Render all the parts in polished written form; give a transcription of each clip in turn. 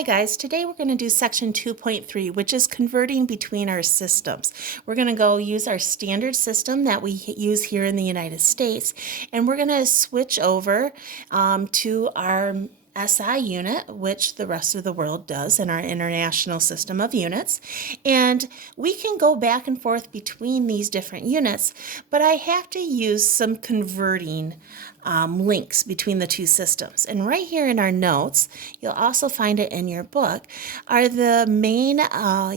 Hi guys, today we're going to do section 2.3, which is converting between our systems. We're going to go use our standard system that we use here in the United States, and we're going to switch over to our SI unit, which the rest of the world does in our international system of units. And we can go back and forth between these different units, but I have to use some converting links between the two systems. And right here in our notes, you'll also find it in your book, are the main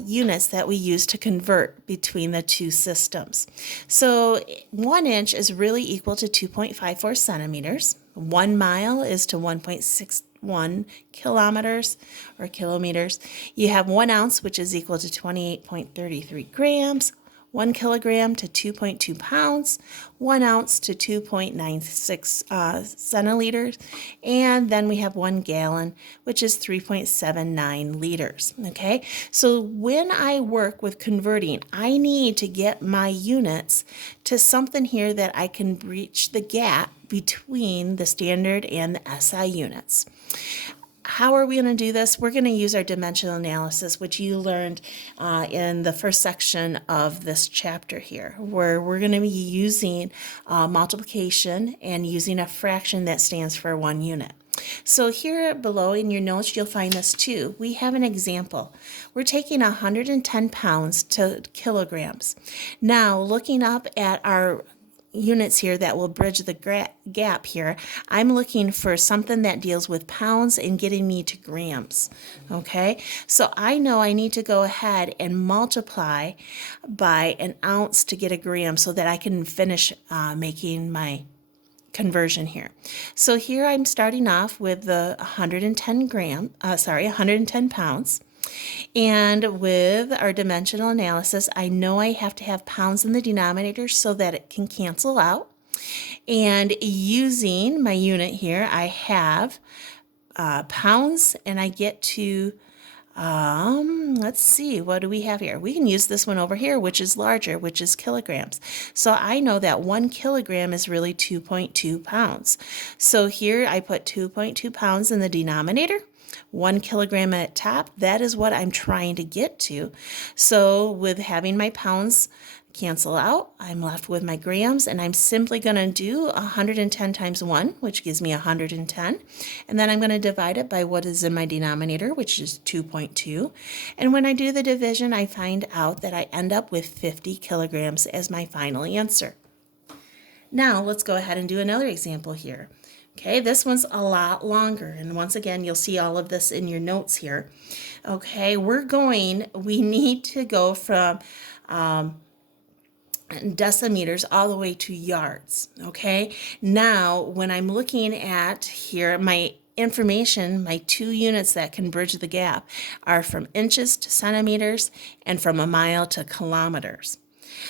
units that we use to convert between the two systems. So 1 inch is really equal to 2.54 centimeters. 1 mile is to 1.61 kilometers or kilometers. You have 1 ounce, which is equal to 28.33 grams. 1 kilogram to 2.2 pounds, 1 ounce to 2.96 centiliters, and then we have 1 gallon, which is 3.79 liters. Okay, so when I work with converting, I need to get my units to something here that I can breach the gap between the standard and the SI units. How are we going to do this? We're going to use our dimensional analysis, which you learned in the first section of this chapter here, where we're going to be using multiplication and using a fraction that stands for 1 unit. So here below in your notes, you'll find this too. We have an example. We're taking 110 pounds to kilograms. Now, looking up at our units here that will bridge the gap here, I'm looking for something that deals with pounds and getting me to grams. Okay, so I know I need to go ahead and multiply by 1 ounce to get a gram so that I can finish making my conversion here. So here I'm starting off with the 110 pounds. And with our dimensional analysis, I know I have to have pounds in the denominator so that it can cancel out. And using my unit here, I have pounds, and I get to, let's see, what do we have here? We can use this one over here, which is larger, which is kilograms. So I know that 1 kilogram is really 2.2 pounds. So here I put 2.2 pounds in the denominator. 1 kilogram at top, that is what I'm trying to get to. So with having my pounds cancel out, I'm left with my grams, and I'm simply going to do 110 times 1, which gives me 110. And then I'm going to divide it by what is in my denominator, which is 2.2. And when I do the division, I find out that I end up with 50 kilograms as my final answer. Now let's go ahead and do another example here. Okay, this one's a lot longer, and once again, you'll see all of this in your notes here. Okay, we need to go from decimeters all the way to yards. Okay, now when I'm looking at here, my information, my 2 units that can bridge the gap are from inches to centimeters and from a mile to kilometers.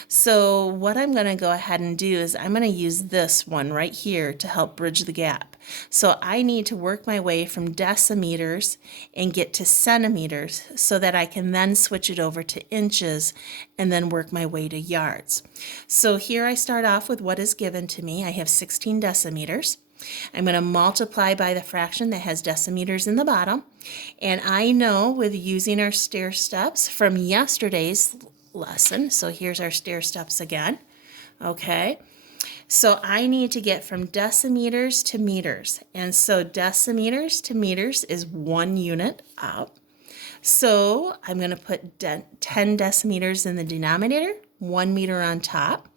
So what I'm going to go ahead and do is I'm going to use this one right here to help bridge the gap. So I need to work my way from decimeters and get to centimeters so that I can then switch it over to inches and then work my way to yards. So here I start off with what is given to me. I have 16 decimeters. I'm going to multiply by the fraction that has decimeters in the bottom. And I know with using our stair steps from yesterday's lesson. So here's our stair steps again. Okay. So I need to get from decimeters to meters. And so decimeters to meters is 1 unit up. So I'm going to put 10 decimeters in the denominator, 1 meter on top.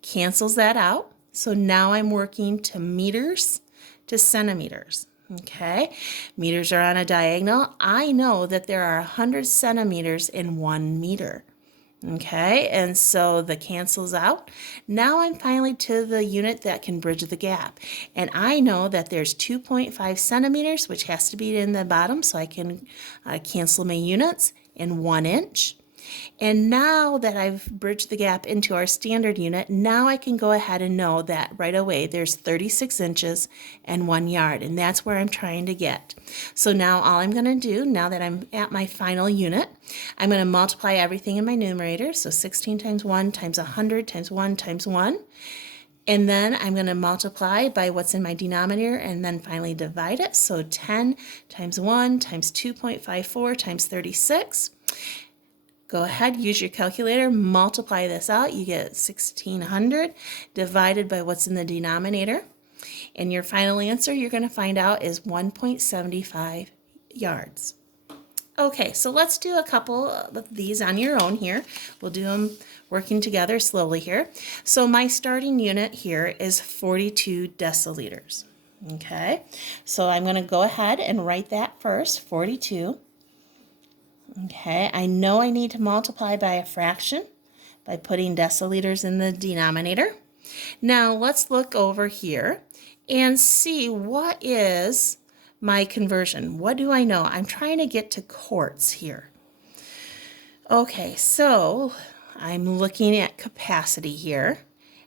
Cancels that out. So now I'm working to meters to centimeters. Okay, meters are on a diagonal. I know that there are 100 centimeters in 1 meter. Okay, and so the cancels out. Now I'm finally to the unit that can bridge the gap. And I know that there's 2.5 centimeters, which has to be in the bottom, so I can cancel my units, in 1 inch. And now that I've bridged the gap into our standard unit, now I can go ahead and know that right away there's 36 inches and 1 yard, and that's where I'm trying to get. So now all I'm going to do, now that I'm at my final unit, I'm going to multiply everything in my numerator, so 16 times 1 times 100 times 1 times 1. And then I'm going to multiply by what's in my denominator and then finally divide it. So 10 times 1 times 2.54 times 36. Go ahead, use your calculator, multiply this out. You get 1,600 divided by what's in the denominator. And your final answer you're going to find out is 1.75 yards. Okay, so let's do a couple of these on your own here. We'll do them working together slowly here. So my starting unit here is 42 deciliters. Okay, so I'm going to go ahead and write that first, 42. Okay, I know I need to multiply by a fraction by putting deciliters in the denominator. Now let's look over here and see what is my conversion. What do I know? I'm trying to get to quarts here. Okay, so I'm looking at capacity here.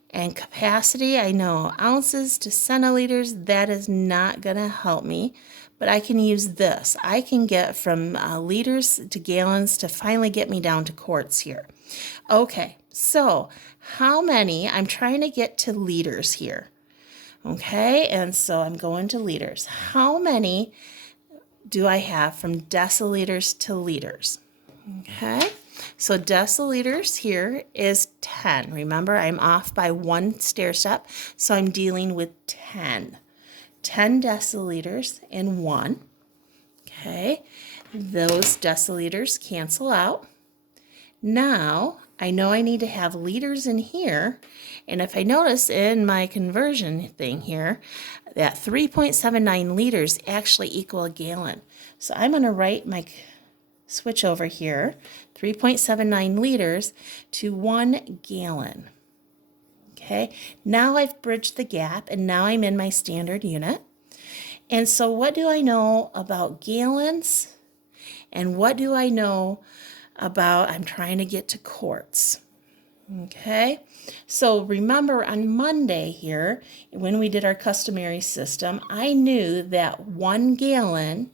And capacity, I know ounces to centiliters, that is not going to help me. But I can use this. I can get from liters to gallons to finally get me down to quarts here. Okay, so how many? I'm trying to get to liters here. Okay, and so I'm going to liters. How many do I have from deciliters to liters? Okay, so deciliters here is 10. Remember, I'm off by one stair step, so I'm dealing with 10. 10 deciliters in 1. Okay, those deciliters cancel out. Now, I know I need to have liters in here, and if I notice in my conversion thing here, that 3.79 liters actually equal a gallon. So I'm going to write my switch over here, 3.79 liters to 1 gallon. Okay, now I've bridged the gap, and now I'm in my standard unit. And so what do I know about gallons? And what do I know about, I'm trying to get to quarts. Okay, so remember on Monday here, when we did our customary system, I knew that 1 gallon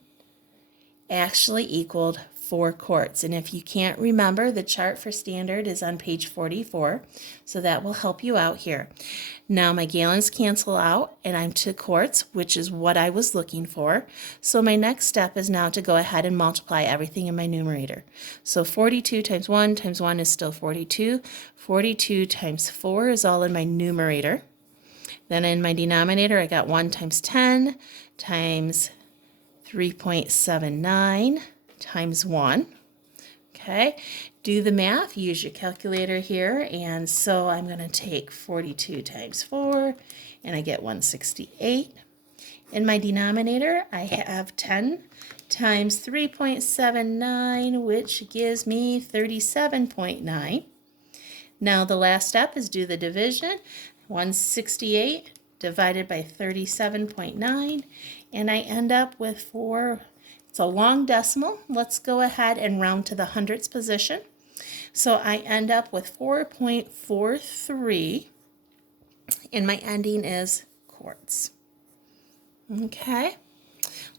actually equaled 4 quarts. And if you can't remember, the chart for standard is on page 44, so that will help you out here. Now my gallons cancel out and I'm to quarts, which is what I was looking for. So my next step is now to go ahead and multiply everything in my numerator. So 42 times 1 is still 42. 42 times 4 is all in my numerator. Then in my denominator, I got 1 times 10 times 3.79 times 1. Okay, do the math, use your calculator here, and so I'm going to take 42 times 4, and I get 168. In my denominator, I have 10 times 3.79, which gives me 37.9. Now the last step is do the division. 168 divided by 37.9, and I end up with 4. It's a long decimal. Let's go ahead and round to the hundredths position. So I end up with 4.43, and my ending is quarts. Okay,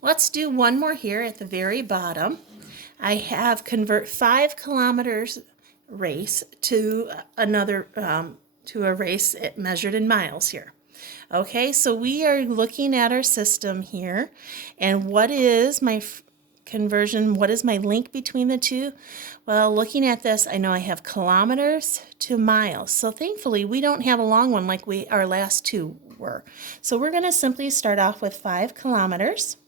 let's do one more here at the very bottom. I have convert 5 kilometers race to another, to a race measured in miles here. Okay, so we are looking at our system here, and what is my conversion? What is my link between the two? Well, looking at this, I know I have kilometers to miles. So thankfully, we don't have a long one like our last two were. So we're going to simply start off with 5 kilometers.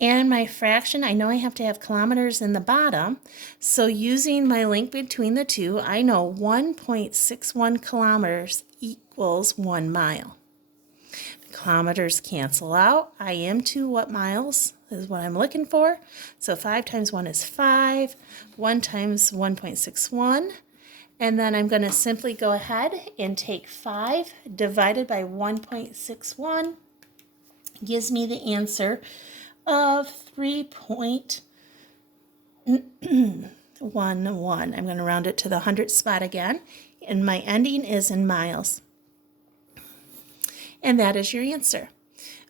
And my fraction, I know I have to have kilometers in the bottom. So using my link between the two, I know 1.61 kilometers equals 1 mile. The kilometers cancel out. I am to what miles is what I'm looking for. So 5 times 1 is 5. 1 times 1.61. And then I'm going to simply go ahead and take 5 divided by 1.61. Gives me the answer of 3.11. I'm going to round it to the hundredth spot again. And my ending is in miles. And that is your answer.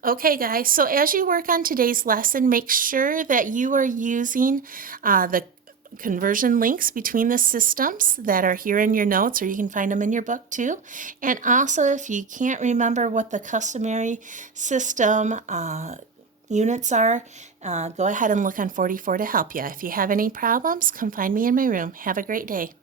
Okay, guys, so as you work on today's lesson, make sure that you are using the conversion links between the systems that are here in your notes, or you can find them in your book too. And also, if you can't remember what the customary system units are, go ahead and look on 44 to help you. If you have any problems, come find me in my room. Have a great day.